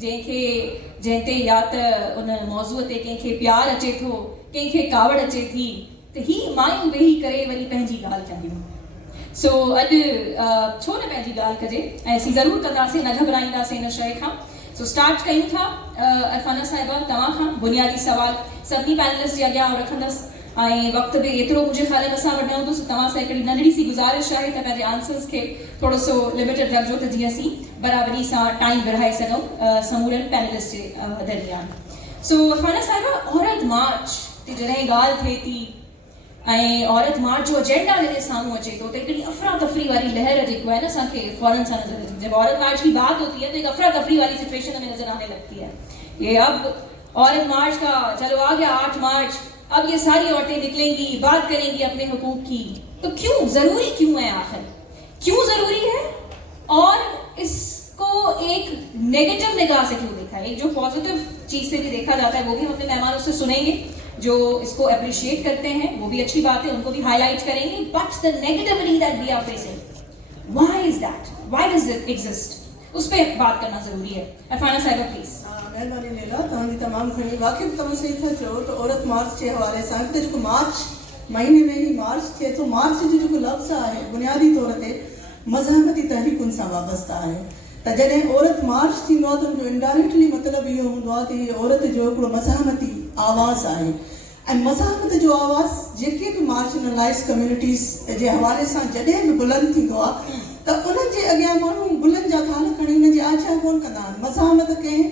जंहिंते या त उन मौज़ूअ ते कंहिंखे प्यार अचे थो, कंहिंखे कावड़ अचे थी, त ही मायूं वेही करे वरी पंहिंजी ॻाल्हि कंदियूं। सो अॼु छो न पंहिंजी ॻाल्हि कजे, ऐं असीं ज़रूरु कंदासीं, न घबराईंदासीं इन शइ खां। सो स्टार्ट कयूं था। अरफाना साहिबा, तव्हां खां बुनियादी सवाल सभिनी पैनलिस्ट जे अॻियां रखंदसि, ऐं वक़्तु बि एतिरो मुंहिंजे ख़्याल में असां वटि न हूंदो। तव्हां सां हिकिड़ी नंढड़ी सी गुज़ारिश आहे त पंहिंजे आंसर्स खे थोरो सो लिमिटेड रखिजो, त जीअं असीं बराबरी सां टाइम विरहाए सघूं समूरनि पैनलिस्ट जे दरमियान। सो अरफाना साहिबा, औरत मार्च ते जॾहिं ॻाल्हि थिए थी ऐं औरत मार्च जो एजेंडा जॾहिं साम्हूं अचे थो, त हिकिड़ी अफ़रा तफ़री वारी लहर जेको आहे न असांखे फ़ौरन सां नज़र अचे। जब औरत मार्च की बात होती है तो एक अफ़रा तफ़री वाली सिचुएशन हमें नजर आने लगती है। ये अब औरत मार्च का चलो आ गया 8 मार्च, अब ये सारी औरतें निकलेंगी, बात करेंगी अपने हुकूक की। तो क्यों, जरूरी क्यों है, आखिर क्यों जरूरी है, और इसको एक नेगेटिव निगाह से क्यों देखा है? एक जो पॉजिटिव चीज से भी देखा जाता है वो भी हम अपने मेहमानों से सुनेंगे, जो इसको अप्रिशिएट करते हैं वो भी अच्छी बात है, उनको भी हाईलाइट करेंगे। But the negativity that we are facing, why is that, why does it exist, उस पर बात करना जरूरी है। अरफाना साहिबा प्लीज। महिरबानी नीला, तव्हांजी तमामु घणी वाक़ई तव्हां सही था चओ। त औरत मार्च जे हवाले सां त जेको मार्च महीने में ही मार्च थिए थो, मार्च जो जेको लफ़्ज़ आहे बुनियादी तौर ते मज़हबती तहरीकुनि सां वाबस्ता आहे। त जॾहिं औरत मार्च थींदो आहे त हुनजो इनडायरेक्टली मतिलबु इहो हूंदो आहे त हीअ औरत जो हिकिड़ो मज़हबती आवाज़ आहे। ऐं मज़हबत जो आवाज़ जेके बि मार्जिनलाइज़ कम्यूनिटीज़ जे हवाले सां जॾहिं बि बुलंद थींदो आहे त उन्हनि जे अॻियां माण्हू गुलनि जा थाल खणी उन जी आचा कोन कंदा आहिनि। मज़ाहमत कंहिं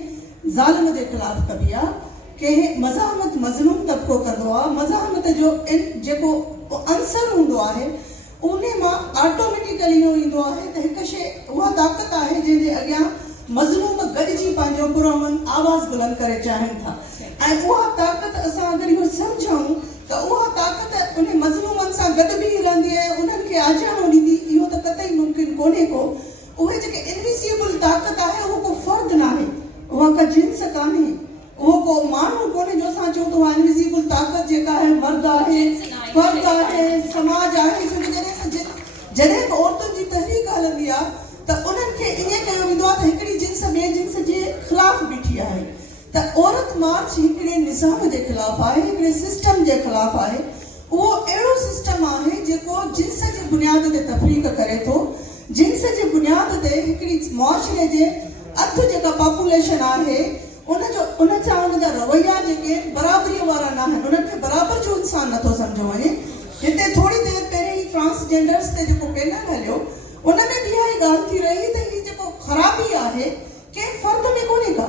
ज़ालिम जे ख़िलाफ़ कबी आहे, कंहिं मज़ाहमत मज़लूम तबिको कंदो आहे। मज़ाहमत जो जेको अंसर हूंदो आहे उन मां ऑटोमेटिकली इहो ईंदो आहे त हिकु शइ उहा ताक़त आहे जंहिंजे अॻियां मज़लूम गॾिजी पंहिंजो पुरअमन आवाज़ बुलंद करे चाहिनि था। ऐं उहा ताक़त असां अगरि इहो सम्झूं त उहा ताक़त उन मज़लूमनि सां गॾु बि रहंदी आहे, उन्हनि खे आजाणो ॾींदी। इहो त कतई मुमकिन कोन्हे को। उहे जेके इनविजिबल ताक़त आहे उहो को फ़र्द न आहे, उहा का जिन्स कान्हे, उहो को माण्हू कोन्हे जो असां चऊं त उहा इनविजिबल ताक़त जेका आहे मर्द आहे, फ़र्द आहे, समाज आहे। जॾहिं बि औरतुनि जी तहरीक हलंदी आहे त उन्हनि खे ईअं कयो वेंदो आहे त हिकिड़ी जिन्स ॿिए जिन्स जे ख़िलाफ़ बीठी आहे। त औरत मार्च हिकिड़े निज़ाम जे ख़िलाफ़ आहे, हिकिड़े सिस्टम जे ख़िलाफ़ आहे। उहो अहिड़ो सिस्टम आहे जेको जिन्स जे बुनियाद ते तफ़रीक करे थो। जिन्स जे बुनियाद ते हिकिड़ी मुआशरे जे अधु जेका पॉपुलेशन आहे उन सां उन जा रवैया जेके बराबरीअ वारा न आहिनि, उन्हनि खे बराबरि जो इंसान नथो सम्झो वञे। हिते थोरी देरि पहिरियों ई ट्रांसजेंडर्स ते जेको पैनल हलियो उन में बि इहा ई ॻाल्हि थी रही त हीअ जेको ख़राबी आहे कंहिं फ़र्द में कोन्हे का,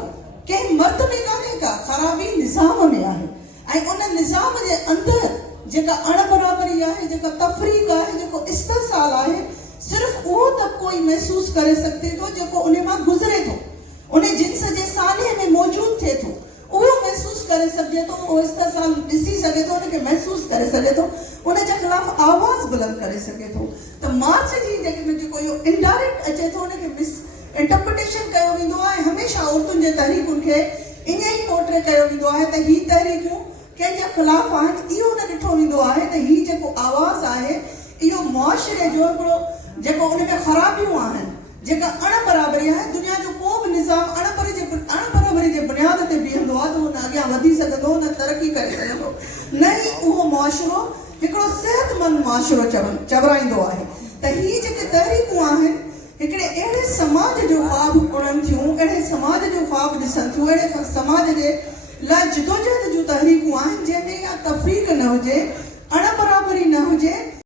कंहिं मर्द में कान्हे का, ख़राबी निज़ाम में आहे। ऐं उन निज़ाम जे अंदरि जेका अणबराबरी आहे, जेका तफ़रीक आहे, जेको इस्तिसाल आहे, सिर्फ़ु उहो तबिको ई महसूसु करे सघे थो जेको उन मां गुज़रे थो, उन जिन्स जे सान्हे में मौजूदु थिए थो। उहो महसूसु करे सघे थो, उहो इस्तिसाल ॾिसी सघे थो, उनखे महसूसु करे सघे थो, उन जे ख़िलाफ़ आवाज़ बुलंद करे सघे थो। त मार्च जी जेको इहो इनडायरेक्ट अचे थो उनखे मिस इंटरप्रिटेशन कयो वेंदो आहे। हमेशह औरतुनि जे तहरीकुनि खे ईअं ई पोर्ट्रे कयो वेंदो आहे त ही तहरीकूं कंहिंजे ख़िलाफ़ आहिनि। इहो न ॾिठो वेंदो आहे त ही जेको आवाज़ आहे इहो मुआशरे जो हिकिड़ो जेको उन में ख़राबियूं आहिनि, जेका अणबराबरी आहे। दुनिया जो को बि निज़ाम अणबराबरी जे बुनियाद ते बीहंदो आहे त उहो न अॻियां वधी सघंदो, न तरक़ी करे सघंदो, न ई उहो मुआशरो हिकिड़ो सिहतमंद मुआशरो चवराईंदो आहे। त ही जेके तहरीकूं आहिनि हिकिड़े अहिड़े समाज जो ख्वाब उड़नि थियूं, अहिड़े समाज जो ख्वाब ॾिसनि थियूं, अहिड़े समाज जे लाइ जिदोजहद जूं तहरीकूं आहिनि जंहिंमें इहा तफ़रीक न हुजे, अणबराबरी न हुजे,